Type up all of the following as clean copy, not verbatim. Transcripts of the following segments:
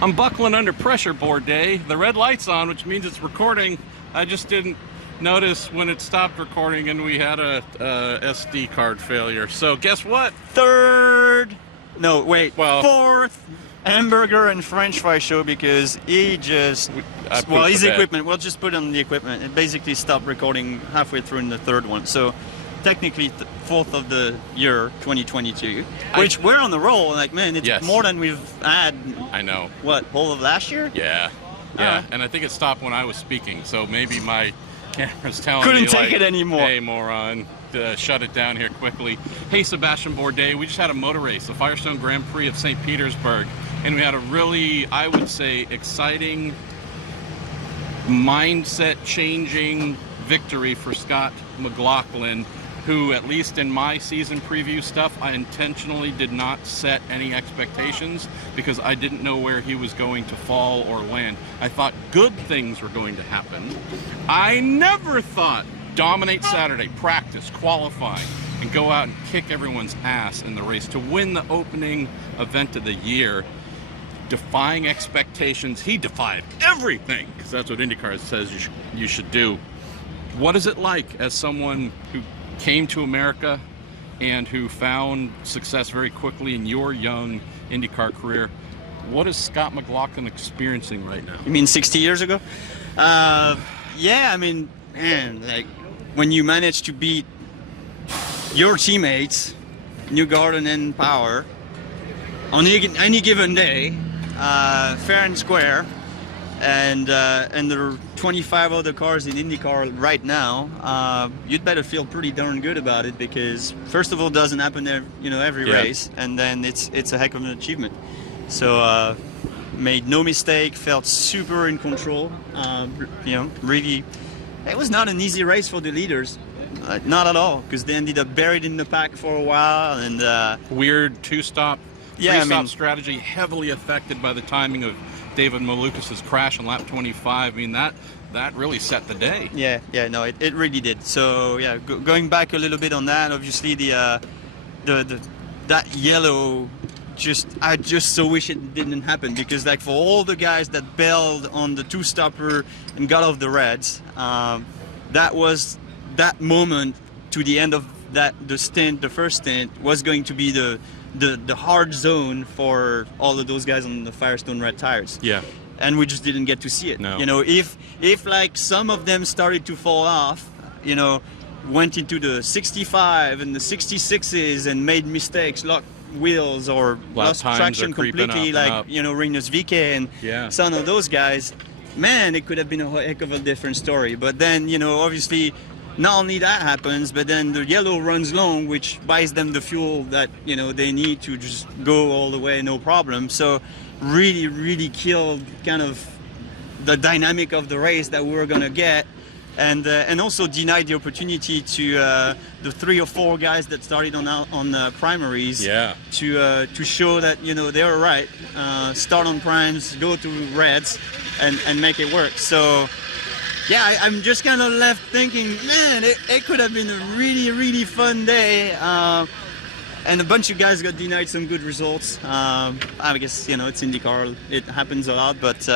I'm buckling under pressure, Bourdais. The red light's on, which means it's recording. I just didn't notice when it stopped recording and we had a SD card failure. So guess what? Fourth Hamburger and French Fry show, because he just, his equipment, we'll just put on the equipment. It basically stopped recording halfway through in the third one. So technically fourth of the year 2022, which we're on the roll. Like, man, it's more than we've had. I know. What, whole of last year? Yeah. And I think it stopped when I was speaking, so maybe my camera's telling me, couldn't take it anymore. Hey, moron, shut it down here quickly. Hey, Sebastien Bourdais, we just had a motor race, the Firestone Grand Prix of St. Petersburg, and we had a really, I would say, exciting, mindset-changing victory for Scott McLaughlin, who, at least in my season preview stuff, I intentionally did not set any expectations because I didn't know where he was going to fall or land. I thought good things were going to happen. I never thought dominate Saturday, practice, qualify, and go out and kick everyone's ass in the race to win the opening event of the year, defying expectations. He defied everything, because that's what IndyCar says you should do. What is it like as someone who came to America and who found success very quickly in your young IndyCar career? What is Scott McLaughlin experiencing right now? You mean 60 years ago? Yeah, I mean, man, like when you manage to beat your teammates, Newgarden and Power, on any given day, fair and square, and there are 25 other cars in IndyCar right now, you'd better feel pretty darn good about it, because first of all, it doesn't happen every race, and then it's a heck of an achievement. So made no mistake, felt super in control. Really, it was not an easy race for the leaders, not at all, because they ended up buried in the pack for a while, and weird two-stop, three-stop strategy, heavily affected by the timing of David Malukas' crash on lap 25. I mean, that really set the day. No, it really did. So yeah, going back a little bit on that, obviously that yellow, I just so wish it didn't happen, because like for all the guys that bailed on the two-stopper and got off the reds, that moment to the end of the first stint was going to be the hard zone for all of those guys on the Firestone red tires. Yeah. And we just didn't get to see it. No. If like some of them started to fall off, went into the 65 and the 66s and made mistakes, locked wheels or lost traction completely, like Rinus VeeKay and some of those guys, man, it could have been a heck of a different story. But then, obviously, not only that happens, but then the yellow runs long, which buys them the fuel that they need to just go all the way, no problem. So really, really killed kind of the dynamic of the race that we were gonna get, and also denied the opportunity to the 3 or 4 guys that started on primaries to show that they were right. Start on primes, go to reds, and make it work. So. Yeah, I'm just kind of left thinking, man, it could have been a really, really fun day. And a bunch of guys got denied some good results. I guess, it's IndyCar, it happens a lot. But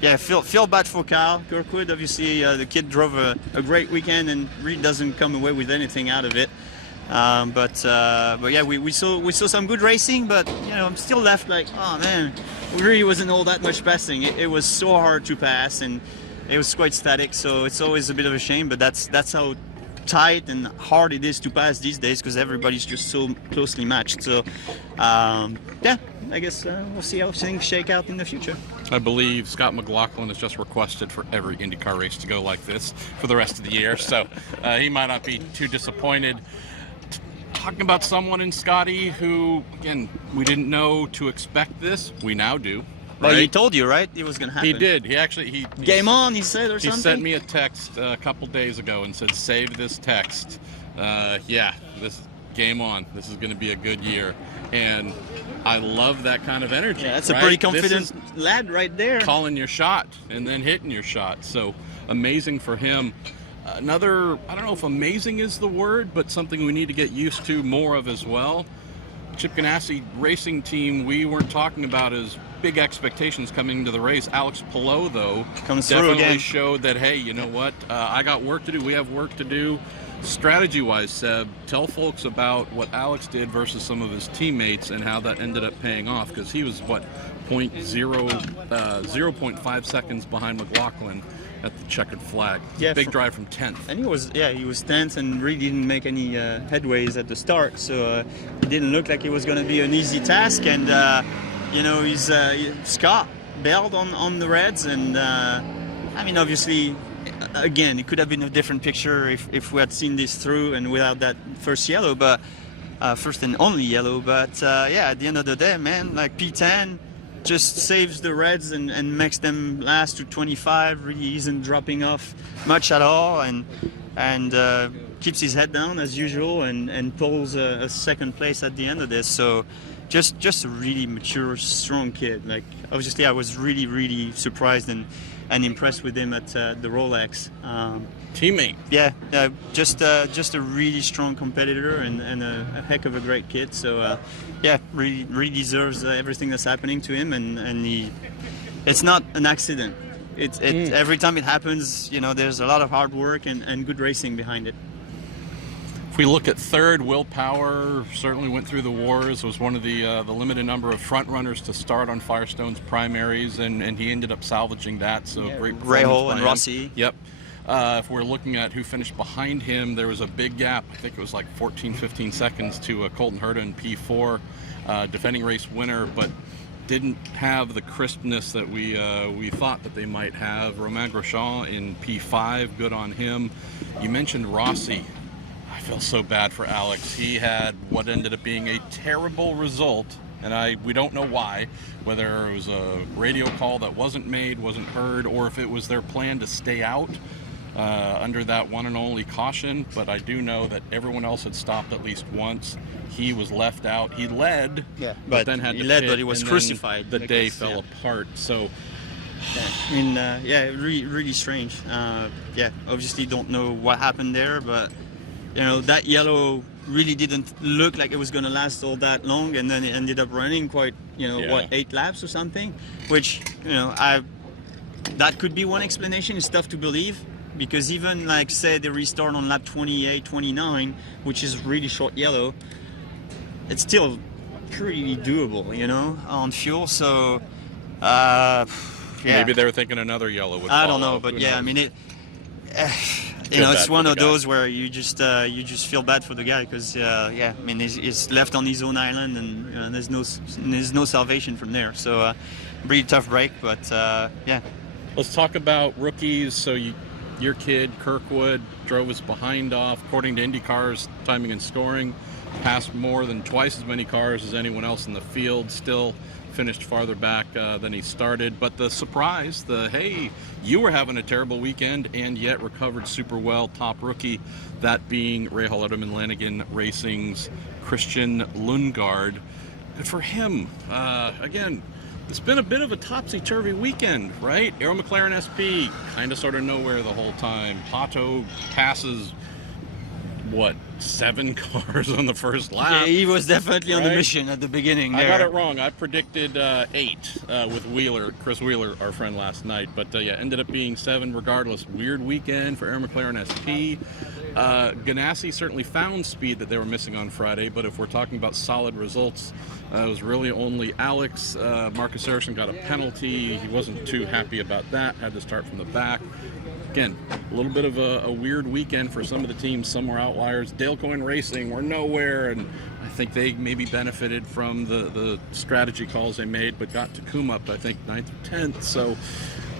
yeah, feel bad for Kyle Kirkwood. Obviously, the kid drove a great weekend and really doesn't come away with anything out of it. But yeah, we saw some good racing, but I'm still left like, oh man, it really wasn't all that much passing. It was so hard to pass, and it was quite static, so it's always a bit of a shame, but that's how tight and hard it is to pass these days, because everybody's just so closely matched. So yeah, I guess we'll see how things shake out in the future. I believe Scott McLaughlin has just requested for every IndyCar race to go like this for the rest of the year, so he might not be too disappointed. Talking about someone in Scotty who, again, we didn't know to expect this, we now do. Well, he told you, right? It was going to happen. He did. He actually... Game on, he said, or something? He sent me a text a couple days ago and said, save this text. Yeah, this game on. This is going to be a good year. And I love that kind of energy. Yeah, that's a pretty confident lad right there. Calling your shot and then hitting your shot. So amazing for him. Another, I don't know if amazing is the word, but something we need to get used to more of as well. Chip Ganassi racing team we weren't talking about as big expectations coming into the race. Alex Palou, though, comes through definitely again. showed that, hey, you know what? I got work to do. We have work to do. Strategy-wise, Seb, tell folks about what Alex did versus some of his teammates and how that ended up paying off, because he was, 0.5 seconds behind McLaughlin at the checkered flag. Yeah, big drive from 10th. And he was 10th and really didn't make any headways at the start, so it didn't look like it was going to be an easy task. And he's Scott bailed on the Reds, and obviously, again, it could have been a different picture if we had seen this through and without that first yellow, but first and only yellow. But at the end of the day, man, like P10 just saves the Reds and makes them last to 25. Really isn't dropping off much at all, and keeps his head down as usual, and pulls a second place at the end of this. So just a really mature, strong kid. Like, obviously, I was really, really surprised and impressed with him at the Rolex. Teammate. Yeah, just a really strong competitor and a heck of a great kid. So really deserves everything that's happening to him, and it's not an accident. Every time it happens, there's a lot of hard work and good racing behind it. If we look at third, Will Power certainly went through the wars, was one of the limited number of front runners to start on Firestone's primaries, and he ended up salvaging that. So great performance Rahal by and him. Rossi. Yep. If we're looking at who finished behind him, there was a big gap. I think it was like 14, 15 seconds to Colton Herta in P4, defending race winner, but didn't have the crispness that we thought that they might have. Romain Grosjean in P5, good on him. You mentioned Rossi. I feel so bad for Alex. He had what ended up being a terrible result, and we don't know why, whether it was a radio call that wasn't made, wasn't heard, or if it was their plan to stay out under that one and only caution. But I do know that everyone else had stopped at least once. He was left out. He led, but then had to pit, but he was crucified. The day fell apart. So, really, really strange. Obviously don't know what happened there, but that yellow really didn't look like it was going to last all that long, and then it ended up running quite, 8 laps or something, which, that could be one explanation. It's tough to believe, because even say they restart on lap 28, 29, which is really short yellow, it's still pretty doable, on fuel. So, Maybe they were thinking another yellow would I don't know, follow. but Who yeah, knows? I mean it. It's one of those where you just feel bad for the guy, because he's left on his own island, and there's no salvation from there. So pretty tough break, but let's talk about rookies. So your kid Kirkwood drove us behind off, according to IndyCar's timing and scoring, passed more than twice as many cars as anyone else in the field. Still finished farther back than he started, but the surprise, hey, you were having a terrible weekend and yet recovered super well, top rookie, that being Rahal Letterman-Lanigan Racing's Christian Lundgaard. Good for him. Again, it's been a bit of a topsy-turvy weekend, right? Aero McLaren SP, kind of sort of nowhere the whole time. Pato passes 7 cars on the first lap. yeah, he was definitely on the Right? mission at the beginning there. I got it wrong. I predicted 8 with Chris Wheeler, our friend, last night. But ended up being 7 regardless. Weird weekend for Aero McLaren SP. Ganassi certainly found speed that they were missing on Friday, but if we're talking about solid results, it was really only Alex. Marcus Ericsson got a penalty. He wasn't too happy about that. Had to start from the back. Again, a little bit of a weird weekend for some of the teams. Some were outliers. Dale Coyne Racing were nowhere, and I think they maybe benefited from the strategy calls they made, but got Takuma up, I think, 9th or 10th. So,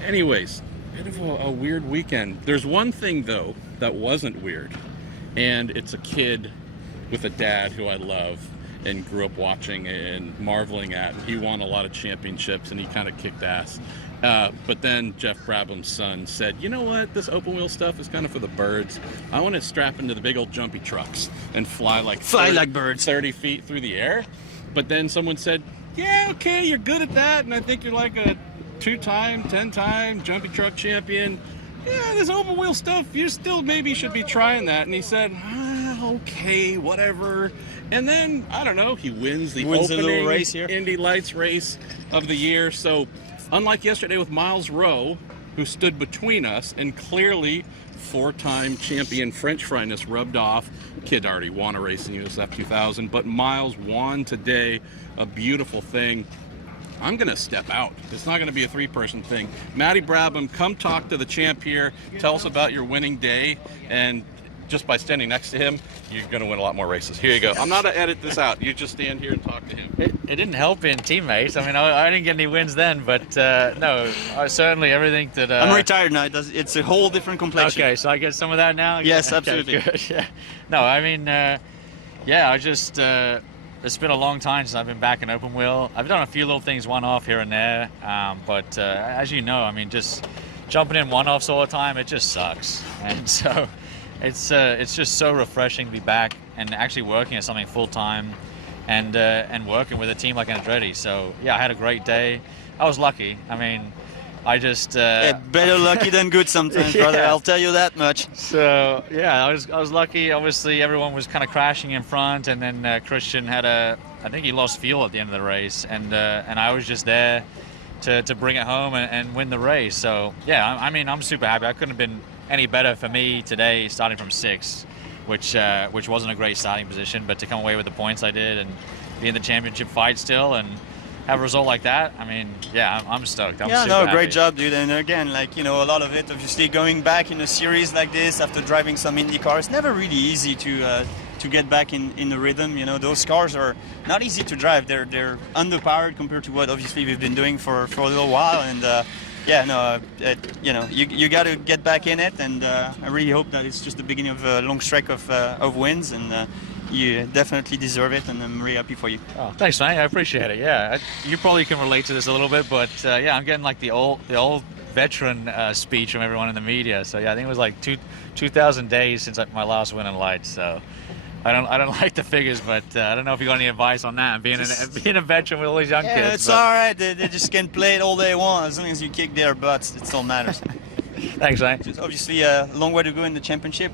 anyways, bit of a weird weekend. There's one thing, though, that wasn't weird, and it's a kid with a dad who I love and grew up watching and marveling at. He won a lot of championships, and he kind of kicked ass. But then Jeff Brabham's son said, you know what, this open wheel stuff is kind of for the birds. I want to strap into the big old jumpy trucks and fly like birds 30 feet through the air. But then someone said, yeah, okay, you're good at that, and I think you're like a 2-time, 10-time jumpy truck champion. Yeah, this open wheel stuff, you still maybe should be trying that. And he said, okay, whatever. And then, I don't know, he wins the Wins a little opening race here. Indy Lights race of the year. So, unlike yesterday with Miles Rowe, who stood between us, and clearly four-time champion French Fryness rubbed off. Kid already won a race in USF 2000, but Miles won today, a beautiful thing. I'm going to step out. It's not going to be a three-person thing. Matty Brabham, come talk to the champ here. Tell us about your winning day, and just by standing next to him, you're going to win a lot more races. Here you go. I'm not going to edit this out. You just stand here and talk to him. It didn't help being teammates. I mean, I didn't get any wins then, but no, certainly everything that... I'm retired now. It's a whole different complexion. Okay, so I get some of that now? Yes, Okay, absolutely. good. Yeah. No, I mean, yeah, I just... it's been a long time since I've been back in open wheel. I've done a few little things one-off here and there, but as you know, I mean, just jumping in one-offs all the time, it just sucks. And so it's just so refreshing to be back and actually working at something full-time and working with a team like Andretti. So, yeah, I had a great day. I was lucky. I mean, I just... better lucky than good sometimes, brother. Yeah. I'll tell you that much. So yeah, I was lucky. Obviously, everyone was kind of crashing in front, and then Christian had I think he lost fuel at the end of the race, and I was just there to bring it home and win the race. So yeah, I mean, I'm super happy. I couldn't have been any better for me today, starting from 6th, which wasn't a great starting position, but to come away with the points I did and be in the championship fight still and have a result like that, I mean, yeah, I'm stoked. I'm super happy. Great job, dude. And again, like, you know, a lot of it, obviously, going back in a series like this after driving some IndyCar, it's never really easy to get back in the rhythm. You know, those cars are not easy to drive. They're underpowered compared to what obviously we've been doing for a little while. And you know, you got to get back in it. And I really hope that it's just the beginning of a long streak of wins. And you definitely deserve it, and I'm really happy for you. Oh, thanks, mate. I appreciate it. Yeah, you probably can relate to this a little bit, but yeah, I'm getting like the old veteran speech from everyone in the media. So yeah, I think it was like 2,000 days since my last win in Lights. So I don't like the figures, but I don't know if you got any advice on that. Being a veteran with all these young kids. It's all right. They just can play it all they want as long as you kick their butts. It all matters. Thanks, mate. Just obviously a long way to go in the championship.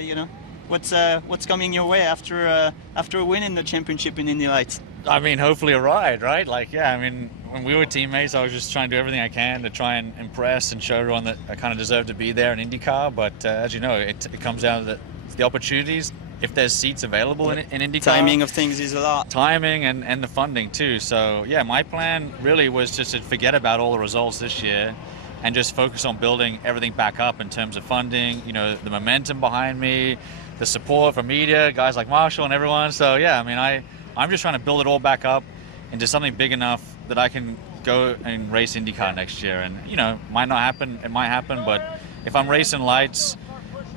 You know. What's coming your way after a win in the championship in Indy Lights? I mean, hopefully a ride, right? Like, yeah, I mean, when we were teammates, I was just trying to do everything I can to try and impress and show everyone that I kind of deserve to be there in IndyCar. But as you know, it comes down to the opportunities. If there's seats available in IndyCar. Timing of things is a lot. Timing and the funding too. So yeah, my plan really was just to forget about all the results this year and just focus on building everything back up in terms of funding, you know, the momentum behind me, the support from media, guys like Marshall and everyone. So yeah, I mean, I'm just trying to build it all back up into something big enough that I can go and race IndyCar next year. And you know, might not happen, it might happen, but if I'm racing Lights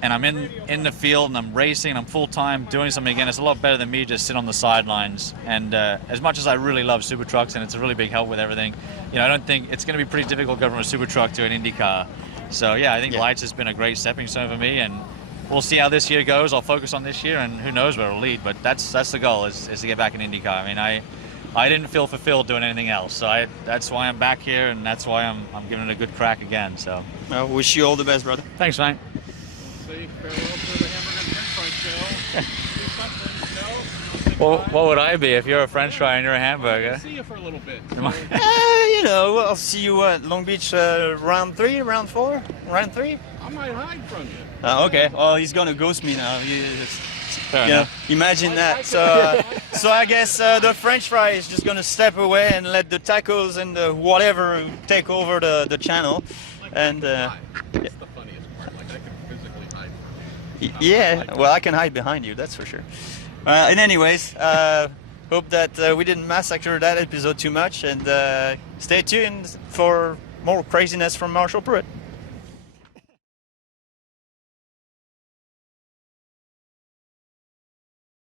and I'm in the field and I'm racing and I'm full-time doing something again, it's a lot better than me just sit on the sidelines. And as much as I really love super trucks and it's a really big help with everything, you know, I don't think it's going to be pretty difficult to go from a super truck to an IndyCar. So yeah, I think Lights has been a great stepping stone for me, and we'll see how this year goes. I'll focus on this year, and who knows where it'll lead. But that's the goal, is to get back in IndyCar. I mean, I didn't feel fulfilled doing anything else, so that's why I'm back here, and that's why I'm giving it a good crack again. So, I wish you all the best, brother. Thanks, mate. Say farewell to the Hamburger French Fry show. Do something, Well, what would I be if you're a French fry and you're a hamburger? I'll see you for a little bit. You know, I'll see you at Long Beach round 3, round 4, round 3. I might hide from you. Okay. Well, he's gonna ghost me now. Fair enough. Imagine that. So I guess the French fry is just gonna step away and let the tacos and the whatever take over the channel. And That's the funniest part. Like, I can physically hide from you. yeah, well, I can hide behind you. That's for sure. And anyways, hope that we didn't massacre that episode too much, and stay tuned for more craziness from Marshall Pruett.